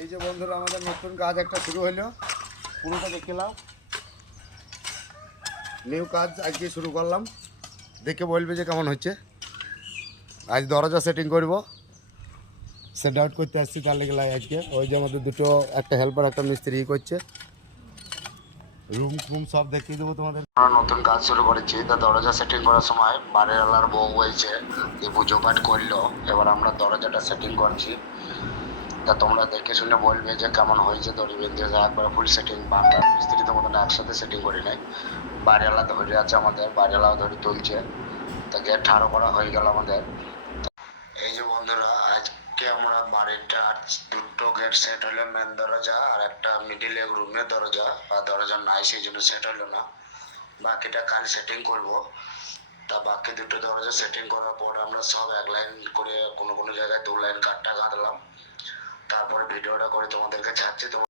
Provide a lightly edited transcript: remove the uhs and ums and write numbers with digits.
এই যে বন্ধুরা আমাদের নতুন কাজ একটা শুরু হলো, পুরোটা দেখলাম। নিউ কাজ আজকে শুরু করলাম, দেখে বলবে যে কেমন হচ্ছে। আজ দরজা সেটিং করব, সেট আউট করতে আসছি, তার লেগে আজকে ওই যে আমাদের দুটো, একটা হেল্পার একটা মিস্ত্রি করছে। রুম টুম সব দেখিয়ে দেবো তোমাদের। নতুন কাজ শুরু করেছি, তা দরজা সেটিং করার সময় বাড়িওয়ালার বউ হয়েছে যে পুজো পাঠ করলো, এবার আমরা দরজাটা সেটিং করছি। তা তোমরা দেখে শুনে বলবে যে কেমন হয়েছে। দড়ি বেঁধে একবার ফুল সেটিং, আমরা মিস্ত্রি তো মতন একসাথে সেটিং করি নাই। বাড়িওয়ালা ধরে আছে আমাদের, বাড়িওয়ালাও ধরে তুলছে। তা গেট ঠাড়ো করা হয়ে গেল আমাদের। এই যে বন্ধুরা, আজকে আমরা বাড়িটা দুটো গেট সেট হলো, মেন দরজা আর একটা মিডিল রুমের দরজা, আর দরজা নাই সেই জন্য সেট হলো না। বাকিটা কাল সেটিং করব। তা বাকি দুটো দরজা সেটিং করার পর আমরা সব এক লাইন করে কোনো কোনো জায়গায় দু লাইন কাঠটা গাঁথলাম। তারপরে ভিডিওটা করে তোমাদেরকে ছাড়ছি।